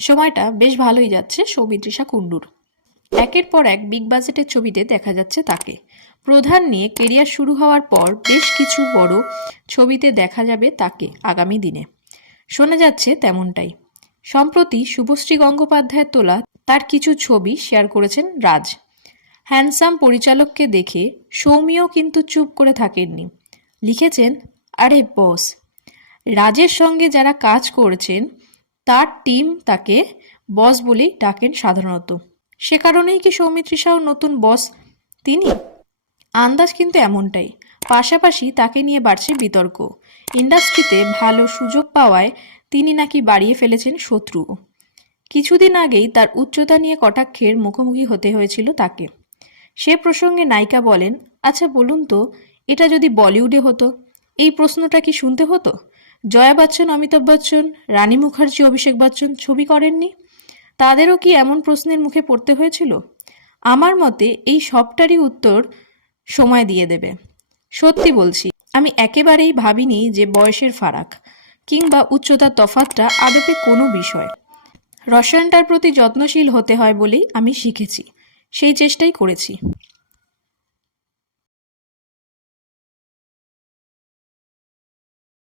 সময়টা বেশ ভালোই যাচ্ছে সৌমিত্রিষা কুণ্ডুর। একের পর এক বিগ বাজেটের ছবিতে দেখা যাচ্ছে তাকে। প্রধান নিয়ে কেরিয়ার শুরু হওয়ার পর বেশ কিছু বড় ছবিতে দেখা যাবে তাকে আগামী দিনে। শোনা যাচ্ছে তেমনটাই। সম্প্রতি শুভশ্রী গঙ্গোপাধ্যায়ের তোলা তার কিছু ছবি শেয়ার করেছেন রাজ। হ্যান্ডসাম পরিচালককে দেখে সৌমিও কিন্তু চুপ করে থাকেননি। লিখেছেন, আরে বস, রাজের সঙ্গে যারা কাজ করেছেন তার টিম তাকে বস বলেই ডাকেন সাধারণত। সে কারণেই কি সৌমিত্রিষাও নতুন বস? তিনি? আন্দাজ কিন্তু এমনটাই। পাশাপাশি তাকে নিয়ে বাড়ছে বিতর্ক। ইন্ডাস্ট্রিতে ভালো সুযোগ পাওয়ায় তিনি নাকি বাড়িয়ে ফেলেছেন শত্রু। কিছুদিন আগেই তার উচ্চতা নিয়ে কটাক্ষের মুখোমুখি হতে হয়েছিল তাকে। সে প্রসঙ্গে নায়িকা বলেন আচ্ছা বলুন তো, এটা যদি বলিউডে হতো এই প্রশ্নটা কি শুনতে হতো? জয়া বচ্চন, অমিতাভ বচ্চন, রানী মুখার্জি, অভিষেক বচ্চন ছবি করেননি? তাদেরও কি এমন প্রশ্নের মুখে পড়তে হয়েছিল? আমার মতে এই সবটারই উত্তর সময় দিয়ে দেবে। সত্যি বলছি, আমি একেবারেই ভাবিনি যে বয়সের ফারাক কিংবা উচ্চতার তফাতটা আদপে কোনো বিষয়। রসায়নটার প্রতি যত্নশীল হতে হয় বলেই আমি শিখেছি, সেই চেষ্টাই করেছি।